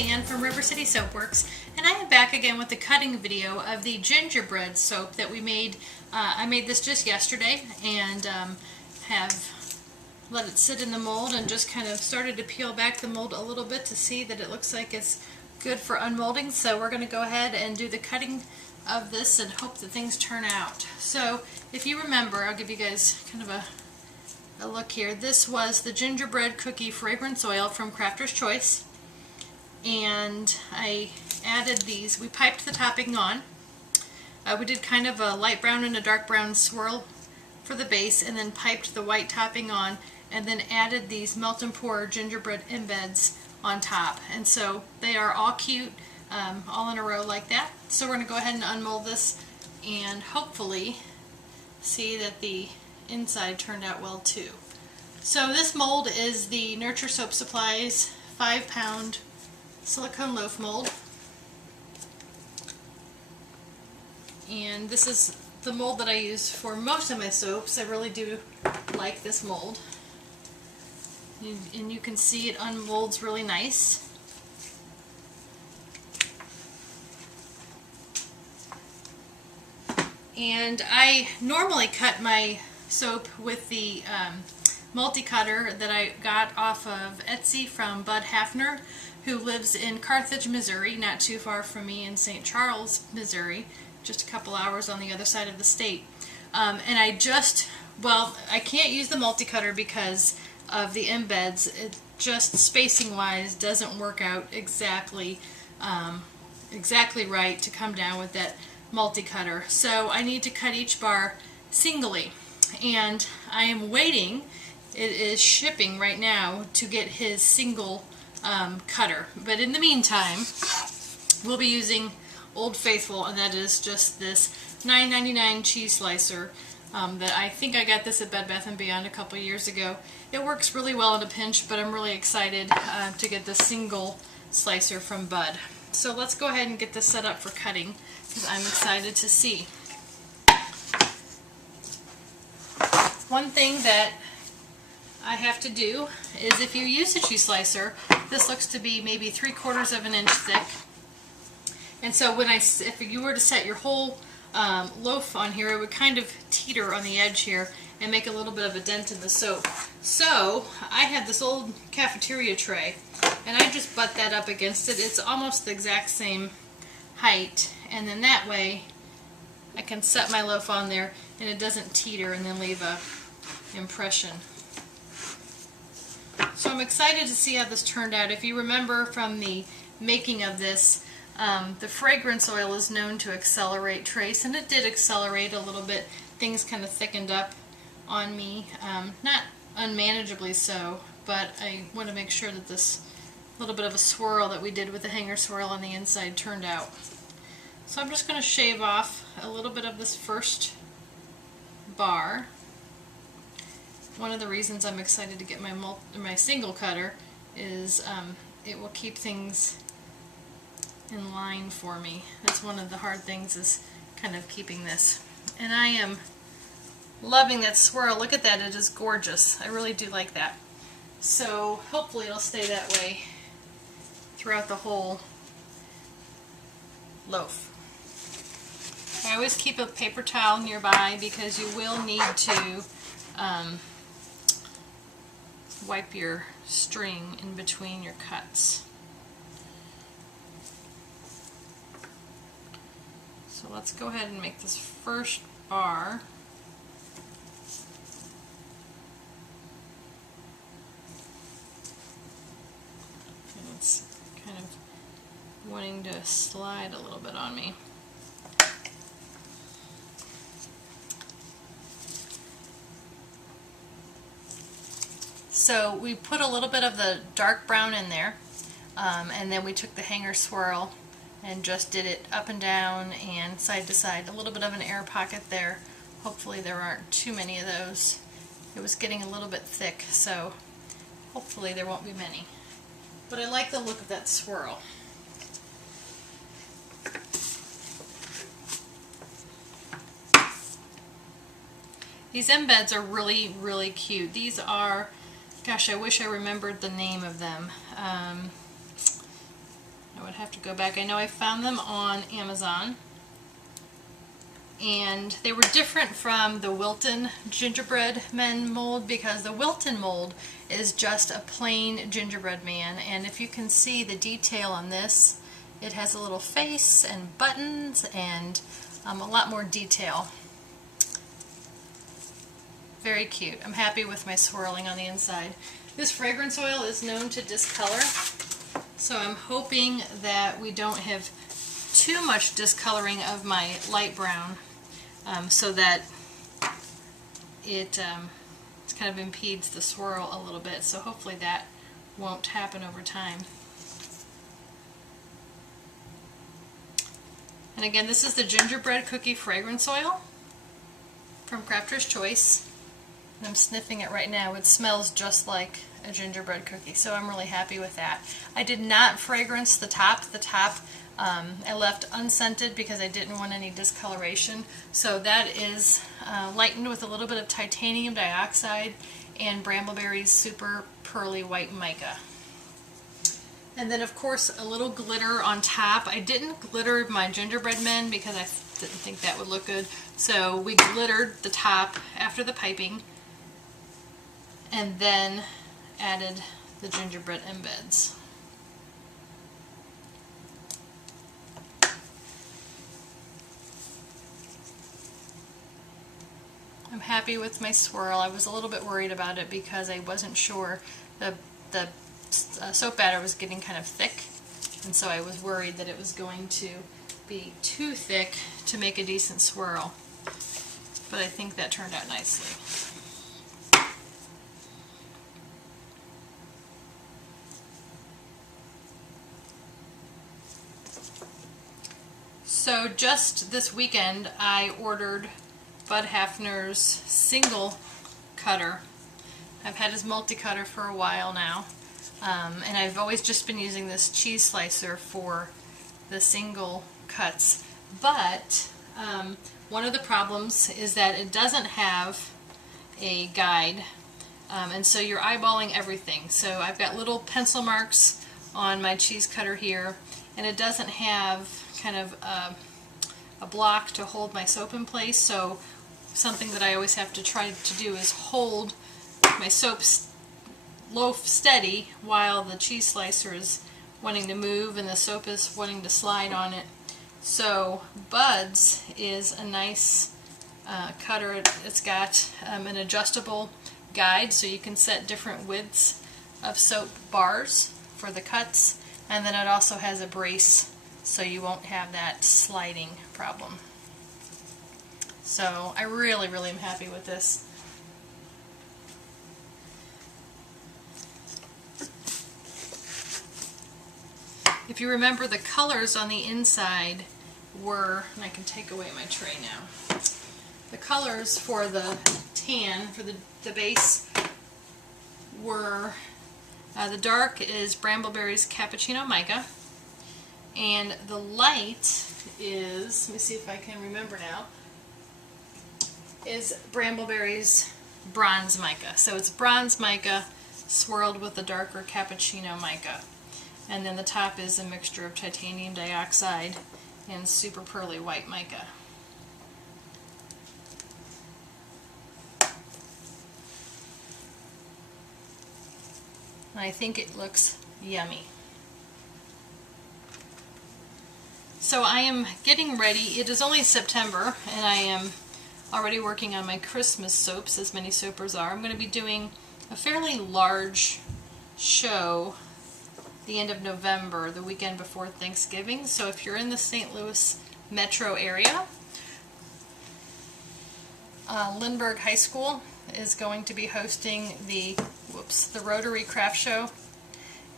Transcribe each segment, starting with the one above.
Ann from River City Soapworks, and I am back again with the cutting video of the gingerbread soap that we made. I made this just yesterday and have let it sit in the mold and just kind of started to peel back the mold a little bit to see that it looks like it's good for unmolding. So we're going to go ahead and do the cutting of this and hope that things turn out. So if you remember, I'll give you guys kind of a look here. This was the Gingerbread Cookie Fragrance Oil from Crafter's Choice, and I added these. We piped the topping on. We did kind of a light brown and a dark brown swirl for the base, and then piped the white topping on, and then added these melt and pour gingerbread embeds on top. And so they are all cute, all in a row like that. So we're going to go ahead and unmold this and hopefully see that the inside turned out well too. So this mold is the Nurture Soap Supplies 5-pound silicone loaf mold, and this is the mold that I use for most of my soaps. I really do like this mold, and you can see it unmolds really nice. And I normally cut my soap with the multi-cutter that I got off of Etsy from Bud Hafner, who lives in Carthage, Missouri, not too far from me in St. Charles, Missouri, just a couple hours on the other side of the state. And I can't use the multi-cutter because of the embeds. It just spacing-wise doesn't work out exactly right to come down with that multi-cutter. So I need to cut each bar singly, and I am waiting. It is shipping right now to get his single cutter, but in the meantime we'll be using Old Faithful, and that is just this $9.99 cheese slicer that I think I got this at Bed Bath & Beyond a couple years ago. It works really well in a pinch, but I'm really excited to get the single slicer from Bud. So let's go ahead and get this set up for cutting, because I'm excited to see. One thing that I have to do is, if you use a cheese slicer, this looks to be maybe 3/4 of an inch thick. And so if you were to set your whole loaf on here, it would kind of teeter on the edge here and make a little bit of a dent in the soap. So I had this old cafeteria tray, and I just butt that up against it. It's almost the exact same height, and then that way I can set my loaf on there and it doesn't teeter and then leave a impression. So I'm excited to see how this turned out. If you remember from the making of this, the fragrance oil is known to accelerate trace, and it did accelerate a little bit. Things kind of thickened up on me, not unmanageably so, but I want to make sure that this little bit of a swirl that we did with the hanger swirl on the inside turned out. So I'm just going to shave off a little bit of this first bar. One of the reasons I'm excited to get my single cutter is it will keep things in line for me. That's one of the hard things, is kind of keeping this. And I am loving that swirl. Look at that, it is gorgeous. I really do like that. So hopefully it'll stay that way throughout the whole loaf. I always keep a paper towel nearby because you will need to wipe your string in between your cuts. So let's go ahead and make this first bar. And it's kind of wanting to slide a little bit on me. So we put a little bit of the dark brown in there, and then we took the hanger swirl and just did it up and down and side to side. A little bit of an air pocket there. Hopefully there aren't too many of those. It was getting a little bit thick, so hopefully there won't be many. But I like the look of that swirl. These embeds are really, really cute. These are, gosh, I wish I remembered the name of them. I would have to go back. I know I found them on Amazon, and they were different from the Wilton gingerbread men mold, because the Wilton mold is just a plain gingerbread man, and if you can see the detail on this, it has a little face and buttons and a lot more detail. Very cute. I'm happy with my swirling on the inside. This fragrance oil is known to discolor, so I'm hoping that we don't have too much discoloring of my light brown, so that it kind of impedes the swirl a little bit. So hopefully that won't happen over time. And again, this is the Gingerbread Cookie fragrance oil from Crafter's Choice. And I'm sniffing it right now. It smells just like a gingerbread cookie, so I'm really happy with that. I did not fragrance the top. The top I left unscented because I didn't want any discoloration. So that is lightened with a little bit of titanium dioxide and Brambleberry's super pearly white mica. And then of course a little glitter on top. I didn't glitter my gingerbread men because I didn't think that would look good. So we glittered the top after the piping, and then added the gingerbread embeds. I'm happy with my swirl. I was a little bit worried about it because I wasn't sure. The soap batter was getting kind of thick, and so I was worried that it was going to be too thick to make a decent swirl. But I think that turned out nicely. So just this weekend I ordered Bud Hafner's single cutter. I've had his multi-cutter for a while now, and I've always just been using this cheese slicer for the single cuts. But one of the problems is that it doesn't have a guide, and so you're eyeballing everything. So I've got little pencil marks on my cheese cutter here, and it doesn't have kind of a block to hold my soap in place. So something that I always have to try to do is hold my soap loaf steady while the cheese slicer is wanting to move and the soap is wanting to slide on it. So Bud's is a nice cutter. It's got an adjustable guide, so you can set different widths of soap bars for the cuts, and then it also has a brace so you won't have that sliding problem. So I really am happy with this. If you remember, the colors on the inside were, and I can take away my tray now, the colors for the tan, for the base, were, the dark is Brambleberry's Cappuccino Mica, and the light is, let me see if I can remember now, is Brambleberry's Bronze Mica. So it's bronze mica swirled with the darker Cappuccino Mica. And then the top is a mixture of titanium dioxide and super pearly white mica. And I think it looks yummy. So I am getting ready. It is only September, and I am already working on my Christmas soaps, as many soapers are. I'm going to be doing a fairly large show the end of November, the weekend before Thanksgiving. So if you're in the St. Louis metro area, Lindbergh High School is going to be hosting the Rotary Craft Show,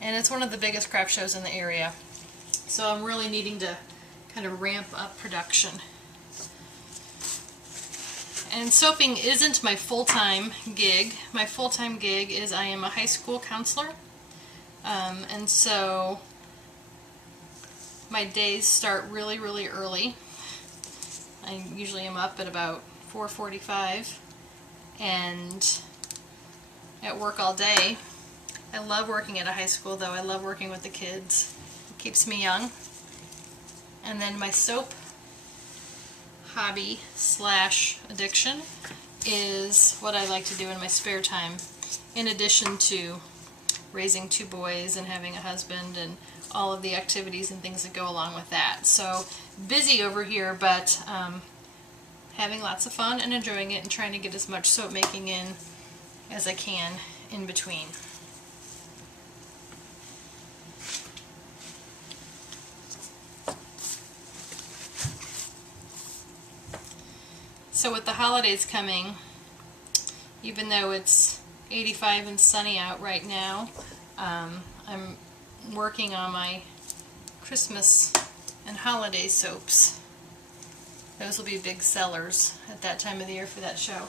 and it's one of the biggest craft shows in the area. So I'm really needing to kind of ramp up production. And soaping isn't my full-time gig. My full-time gig is I am a high school counselor, and so my days start really early. I usually am up at about 4:45 and at work all day. I love working at a high school, though. I love working with the kids. The Keeps me young. And then my soap hobby slash addiction is what I like to do in my spare time, in addition to raising 2 boys and having a husband and all of the activities and things that go along with that. So busy over here, but having lots of fun and enjoying it and trying to get as much soap making in as I can in between. So with the holidays coming, even though it's 85 and sunny out right now, I'm working on my Christmas and holiday soaps. Those will be big sellers at that time of the year for that show.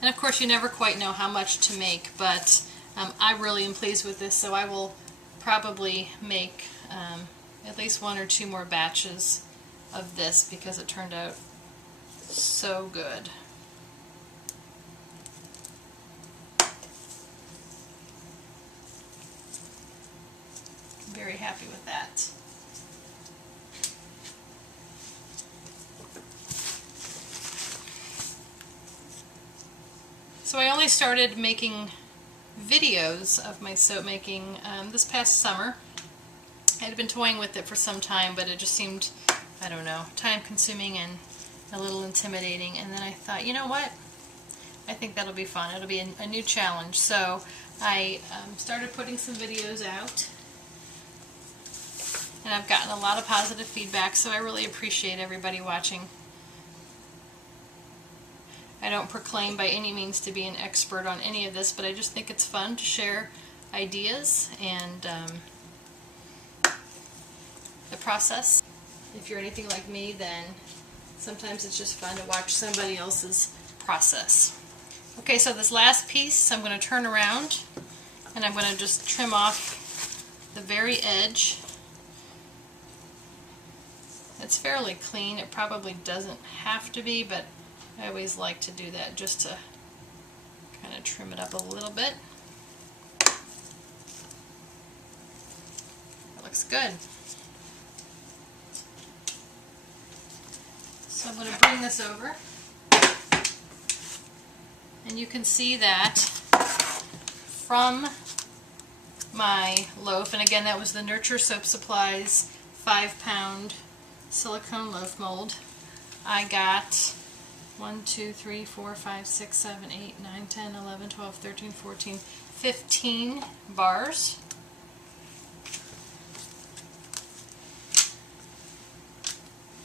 And of course you never quite know how much to make, but I really am pleased with this, so I will probably make at least 1 or 2 more batches of this because it turned out so good. I'm very happy with that. So I only started making videos of my soap making this past summer. I had been toying with it for some time, but it just seemed, I don't know, time consuming and a little intimidating, and then I thought, you know what, I think that'll be fun. It'll be a new challenge. So I started putting some videos out, and I've gotten a lot of positive feedback, so I really appreciate everybody watching. I don't proclaim by any means to be an expert on any of this, but I just think it's fun to share ideas and the process. If you're anything like me, then sometimes it's just fun to watch somebody else's process. Okay, so this last piece I'm going to turn around and I'm going to just trim off the very edge. It's fairly clean. It probably doesn't have to be, but I always like to do that just to kind of trim it up a little bit. That looks good. So I'm going to bring this over, and you can see that from my loaf, and again that was the Nurture Soap Supplies 5-pound silicone loaf mold. I got 1, 2, 3, 4, 5, 6, 7, 8, 9, 10, 11, 12, 13, 14, 15 bars.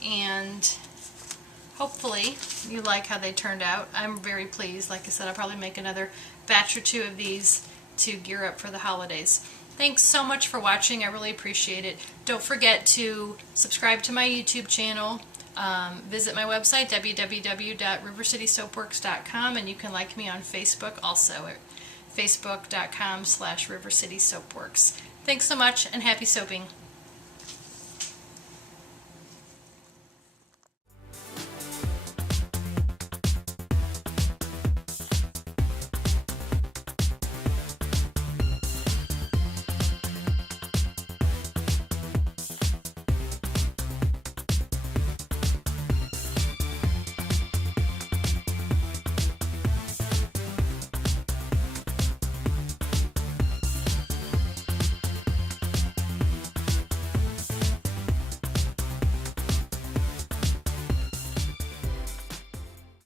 And hopefully you like how they turned out. I'm very pleased. Like I said, I'll probably make another batch or 2 of these to gear up for the holidays. Thanks so much for watching. I really appreciate it. Don't forget to subscribe to my YouTube channel. Visit my website, www.rivercitysoapworks.com, and you can like me on Facebook also at facebook.com/rivercitysoapworks. Thanks so much, and happy soaping.